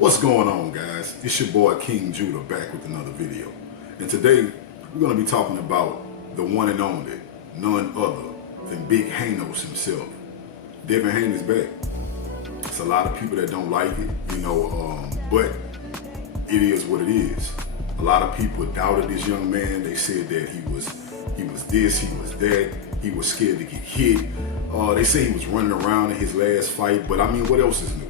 What's going on, guys? It's your boy King Judah back with another video. And today we're going to be talking about the one and only, none other than Big Hanos himself. Devin Haney's back. It's a lot of people that don't like it, but it is what it is. A lot of people doubted this young man. They said that he was this, he was that, he was scared to get hit. They say he was running around in his last fight, but I mean, what else is new?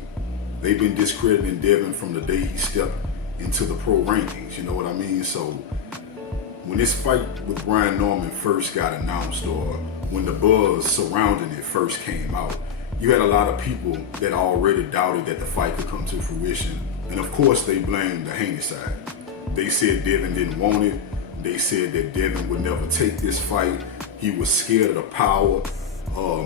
They've been discrediting Devin from the day he stepped into the pro rankings, you know what I mean? So when this fight with Brian Norman first got announced, or when the buzz surrounding it first came out, you had a lot of people that already doubted that the fight could come to fruition. And of course they blamed the Haney side. They said Devin didn't want it. They said that Devin would never take this fight. He was scared of the power.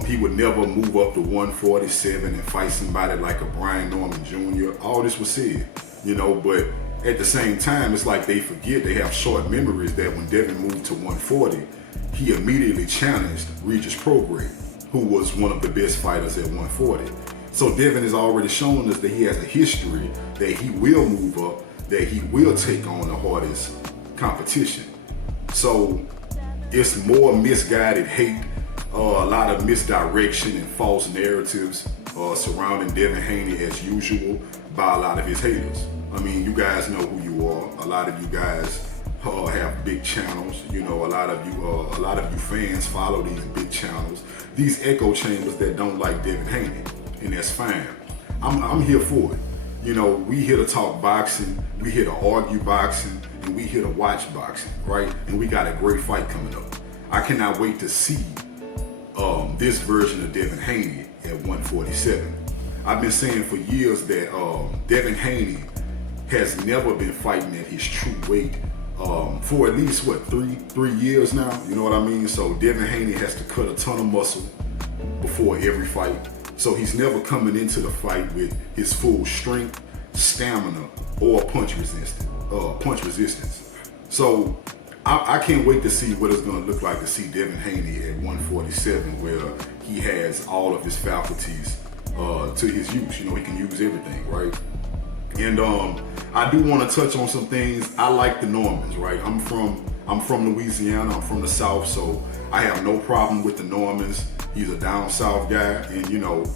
He would never move up to 147 and fight somebody like a Brian Norman Jr. All this was said, but at the same time, it's like they forget, they have short memories, that when Devin moved to 140, he immediately challenged Regis Prograis, who was one of the best fighters at 140. So Devin has already shown us that he has a history, that he will move up, that he will take on the hardest competition. So it's more misguided hate, a lot of misdirection and false narratives surrounding Devin Haney as usual by a lot of his haters. I mean, you guys know who you are. A lot of you guys have big channels. A lot of you fans follow these big channels, these echo chambers that don't like Devin Haney, and that's fine. I'm here for it. We here to talk boxing, we here to argue boxing, and we here to watch boxing, right? And we got a great fight coming up. I cannot wait to see this version of Devin Haney at 147. I've been saying for years that Devin Haney has never been fighting at his true weight for at least, three years now? You know what I mean? So Devin Haney has to cut a ton of muscle before every fight. So he's never coming into the fight with his full strength, stamina, or punch resistance. So I can't wait to see what it's going to look like to see Devin Haney at 147, where he has all of his faculties to his use. He can use everything, right? And I do want to touch on some things. I like the Normans, right? I'm from Louisiana. I'm from the South, so I have no problem with the Normans. He's a down South guy, and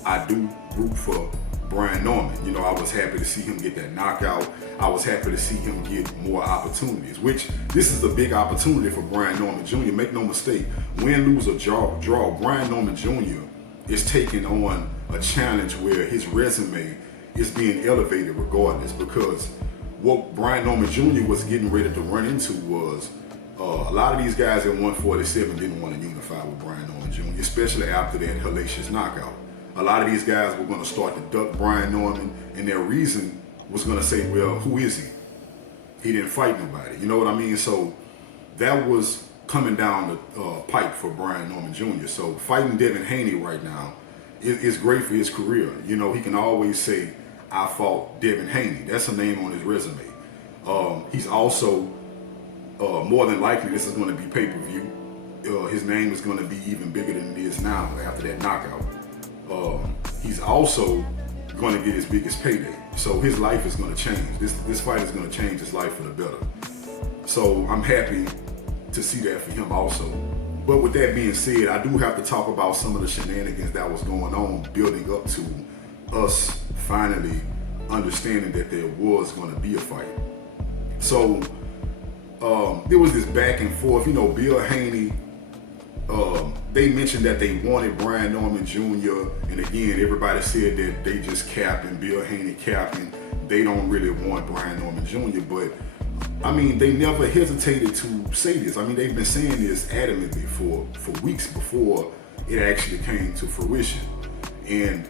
I do root for Brian Norman. I was happy to see him get that knockout. I was happy to see him get more opportunities, which this is a big opportunity for Brian Norman Jr. Make no mistake, win, lose, or draw, Brian Norman Jr. is taking on a challenge where his resume is being elevated regardless, because what Brian Norman Jr. was getting ready to run into was a lot of these guys at 147 didn't want to unify with Brian Norman Jr., especially after that hellacious knockout. A lot of these guys were going to start to duck Brian Norman, and their reason was going to say, well, who is he? He didn't fight nobody. You know what I mean? So that was coming down the pipe for Brian Norman Jr. So fighting Devin Haney right now is great for his career. He can always say, I fought Devin Haney. That's a name on his resume. He's also, more than likely, this is going to be pay-per-view. His name is going to be even bigger than it is now after that knockout. He's also going to get his biggest payday. So his life is going to change. This fight is going to change his life for the better. So I'm happy to see that for him also. But with that being said, I do have to talk about some of the shenanigans that was going on building up to us finally understanding that there was going to be a fight. So there was this back and forth. Bill Haney, they mentioned that they wanted Brian Norman Jr. And again, everybody said that they just capping, Bill Haney capping. They don't really want Brian Norman Jr. But I mean, they never hesitated to say this. I mean, they've been saying this adamantly for weeks before it actually came to fruition. And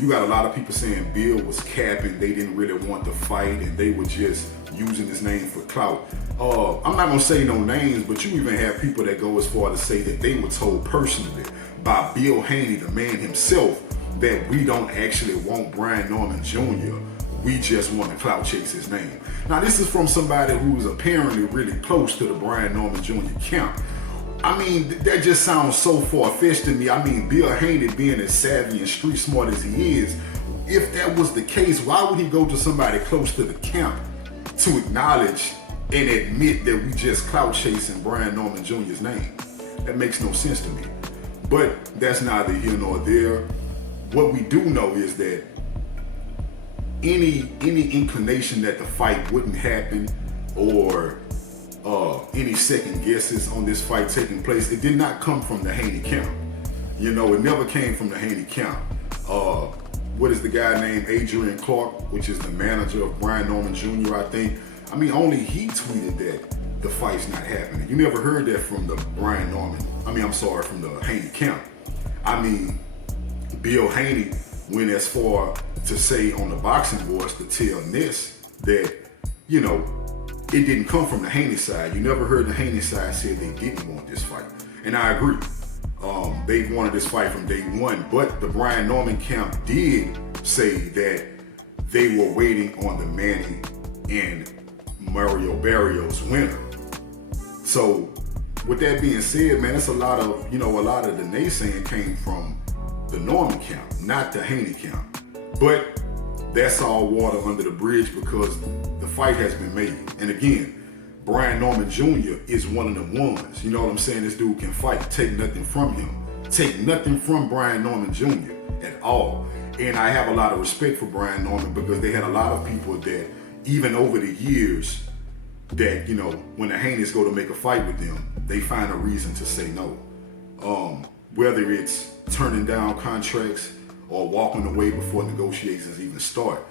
you got a lot of people saying Bill was capping, they didn't really want the fight, and they were just using his name for clout. I'm not gonna say no names, but you even have people that go as far to say that they were told personally by Bill Haney, the man himself, that we don't actually want Brian Norman Jr. We just want to clout chase his name. Now, this is from somebody who's apparently really close to the Brian Norman Jr. camp. I mean, that just sounds so far-fetched to me. I mean, Bill Haney being as savvy and street smart as he is, if that was the case, why would he go to somebody close to the camp to acknowledge and admit that we just clout chasing Brian Norman Jr.'s name? That makes no sense to me. But that's neither here nor there. What we do know is that any inclination that the fight wouldn't happen, or any second guesses on this fight taking place, it did not come from the Haney camp. You know, it never came from the Haney camp. What is the guy named Adrian Clark, which is the manager of Brian Norman Jr., I think. I mean, only he tweeted that the fight's not happening. You never heard that from the from the Haney camp. I mean, Bill Haney went as far to say on the boxing boards to tell Ness that, you know, it didn't come from the Haney side. You never heard the Haney side say they didn't want this fight. And I agree. They wanted this fight from day one, but the Brian Norman camp did say that they were waiting on the Manny and Mario Barrios winner. So with that being said, man, it's a lot of the naysaying came from the Norman camp, not the Haney camp. But that's all water under the bridge because the fight has been made. And again, Brian Norman Jr. is one of the ones. You know what I'm saying? This dude can fight. Take nothing from him. Take nothing from Brian Norman Jr. at all. And I have a lot of respect for Brian Norman because they had a lot of people that, even over the years, that, you know, when the Haneys go to make a fight with them, they find a reason to say no. Whether it's turning down contracts or walking away before negotiations even start.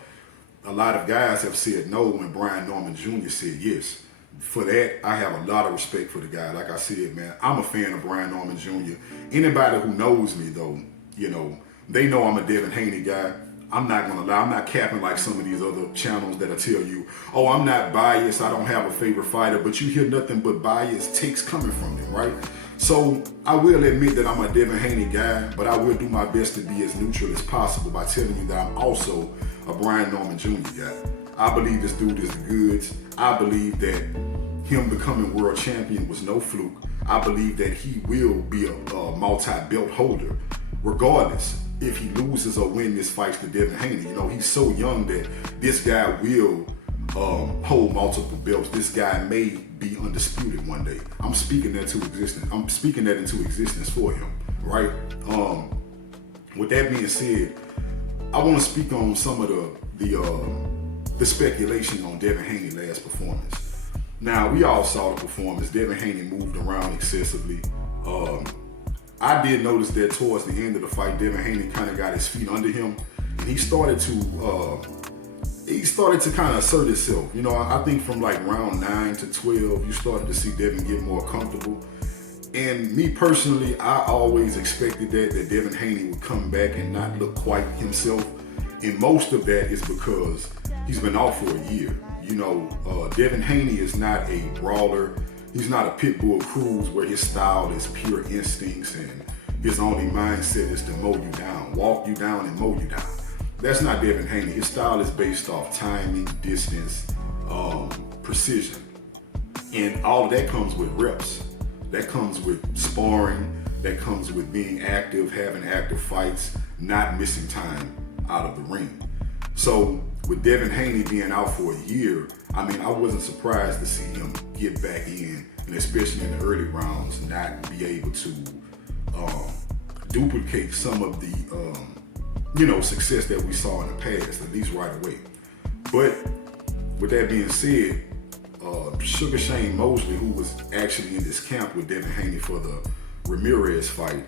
A lot of guys have said no when Brian Norman Jr. said yes. For that, I have a lot of respect for the guy. Like I said, man, I'm a fan of Brian Norman Jr. Anybody who knows me, though, you know, they know I'm a Devin Haney guy. I'm not gonna lie, I'm not capping like some of these other channels that'll tell you, oh, I'm not biased, I don't have a favorite fighter, but you hear nothing but biased takes coming from them, right? So I will admit that I'm a Devin Haney guy, but I will do my best to be as neutral as possible by telling you that I'm also a Brian Norman Jr. guy. I believe this dude is the goods. I believe that him becoming world champion was no fluke. I believe that he will be a multi-belt holder, regardless if he loses or wins this fight to Devin Haney. You know, he's so young that this guy will hold multiple belts. This guy may be undisputed one day. I'm speaking that into existence for him, right? With that being said, I want to speak on some of the speculation on Devin Haney's last performance. Now, we all saw the performance. Devin Haney moved around excessively. I did notice that towards the end of the fight, Devin Haney kind of got his feet under him, and he started to kind of assert himself. You know, I think from like round 9 to 12, you started to see Devin get more comfortable. And me personally, I always expected that Devin Haney would come back and not look quite himself. And most of that is because he's been off for a year. You know, Devin Haney is not a brawler. He's not a pit bull Cruz where his style is pure instincts and his only mindset is to mow you down, walk you down and mow you down. That's not Devin Haney. His style is based off timing, distance, precision. And all of that comes with reps. That comes with sparring. That comes with being active, having active fights, not missing time out of the ring. So with Devin Haney being out for a year, I mean, I wasn't surprised to see him get back in, and especially in the early rounds, not be able to duplicate some of the success that we saw in the past, at least right away. But with that being said, Sugar Shane Mosley, who was actually in this camp with Devin Haney for the Ramirez fight,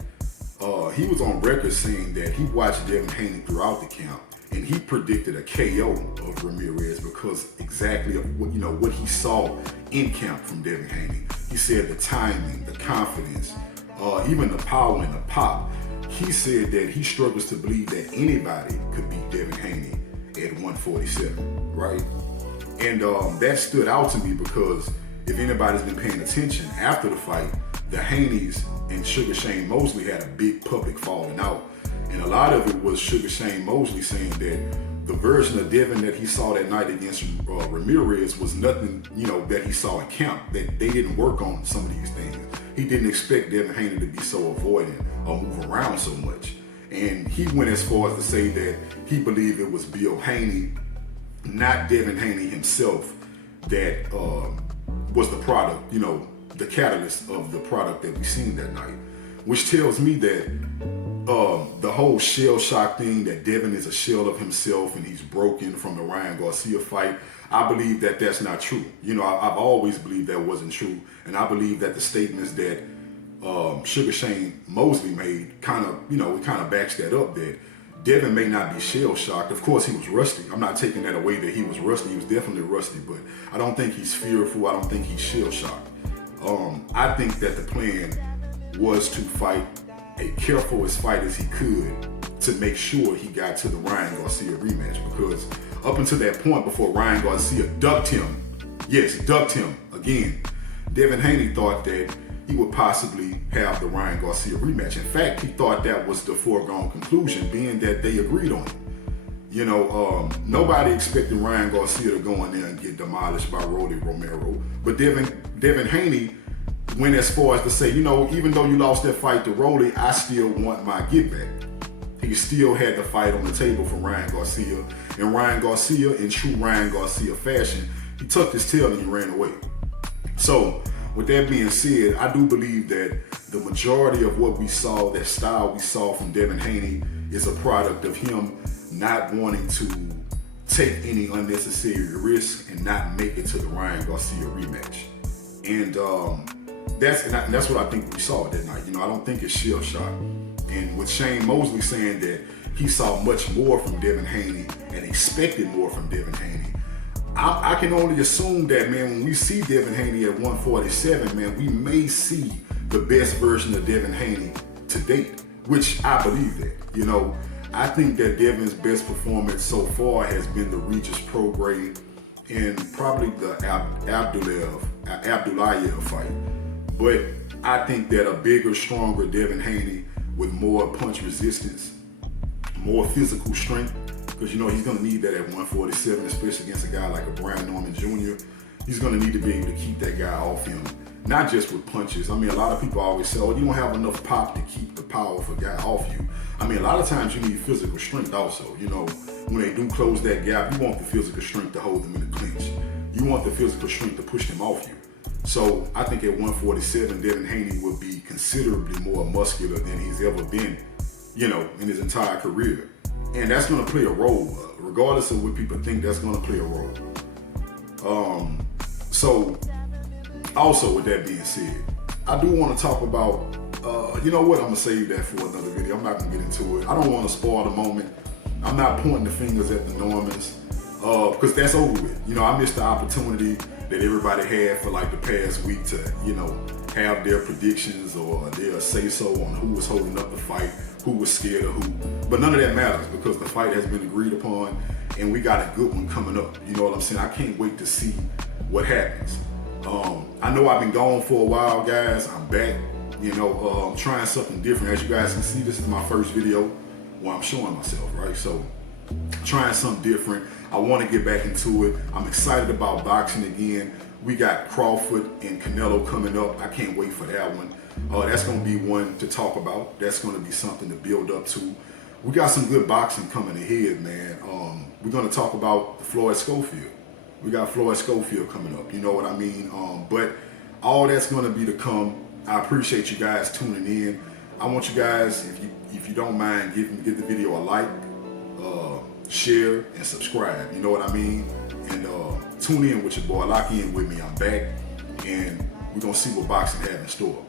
he was on record saying that he watched Devin Haney throughout the camp, and he predicted a KO of Ramirez because exactly of what he saw in camp from Devin Haney. He said the timing, the confidence, even the power and the pop. He said that he struggles to believe that anybody could beat Devin Haney at 147, right? And that stood out to me because if anybody's been paying attention after the fight, the Haneys and Sugar Shane Mosley had a big public falling out. And a lot of it was Sugar Shane Mosley saying that the version of Devin that he saw that night against Ramirez was nothing, that he saw in camp, that they didn't work on some of these things. He didn't expect Devin Haney to be so avoidant or move around so much. And he went as far as to say that he believed it was Bill Haney, not Devin Haney himself, that was the product, the catalyst of the product that we seen that night. Which tells me that the whole shell shock thing, that Devin is a shell of himself and he's broken from the Ryan Garcia fight, I believe that that's not true. I've always believed that wasn't true. And I believe that the statements that Sugar Shane Mosley made kind of backs that up, that Devin may not be shell shocked. Of course, he was rusty. I'm not taking that away that he was rusty. He was definitely rusty, but I don't think he's fearful. I don't think he's shell shocked. I think that the plan was to fight a careful as fight as he could to make sure he got to the Ryan Garcia rematch, because up until that point, before Ryan Garcia ducked him again, Devin Haney thought that he would possibly have the Ryan Garcia rematch. In fact, he thought that was the foregone conclusion, being that they agreed on it. Nobody expected Ryan Garcia to go in there and get demolished by Rolly Romero, but Devin Haney went as far as to say, even though you lost that fight to Rolly, I still want my get back. He still had the fight on the table for Ryan Garcia, and Ryan Garcia, in true Ryan Garcia fashion, he tucked his tail and he ran away. So, with that being said, I do believe that the majority of what we saw, that style we saw from Devin Haney, is a product of him not wanting to take any unnecessary risk and not make it to the Ryan Garcia rematch. And that's what I think we saw that night. I don't think it's shell shock. And with Shane Mosley saying that he saw much more from Devin Haney and expected more from Devin Haney, I can only assume that, man, when we see Devin Haney at 147, man, we may see the best version of Devin Haney to date, which I believe that. I think that Devin's best performance so far has been the Regis Prograis and probably the Abdullayev fight. But I think that a bigger, stronger Devin Haney with more punch resistance, more physical strength, because he's going to need that at 147, especially against a guy like a Brian Norman Jr. He's going to need to be able to keep that guy off him, not just with punches. A lot of people always say, oh, you don't have enough pop to keep the powerful guy off you. A lot of times you need physical strength also. When they do close that gap, you want the physical strength to hold them in the clinch. You want the physical strength to push them off you. So I think at 147, Devin Haney will be considerably more muscular than he's ever been, in his entire career. And that's going to play a role, regardless of what people think, that's going to play a role. So also with that being said, I do want to talk about, I'm going to save that for another video. I'm not going to get into it. I don't want to spoil the moment. I'm not pointing the fingers at the Normans, because that's over with. I missed the opportunity that everybody had for like the past week to, have their predictions or their say-so on who was holding up the fight, who was scared of who. But none of that matters, because the fight has been agreed upon and we got a good one coming up. You know what I'm saying? I can't wait to see what happens. I know I've been gone for a while, guys. I'm back, trying something different. As you guys can see, this is my first video where I'm showing myself, right? So trying something different. I want to get back into it. I'm excited about boxing again. We got Crawford and Canelo coming up. I can't wait for that one. That's going to be one to talk about. That's going to be something to build up to. We got some good boxing coming ahead, man. We're going to talk about Floyd Schofield. We got Floyd Schofield coming up. You know what I mean? But all that's going to be to come. I appreciate you guys tuning in. I want you guys, if you don't mind, give the video a like, share, and subscribe. You know what I mean? And tune in with your boy. Lock in with me. I'm back, and we're gonna see what boxing have in store.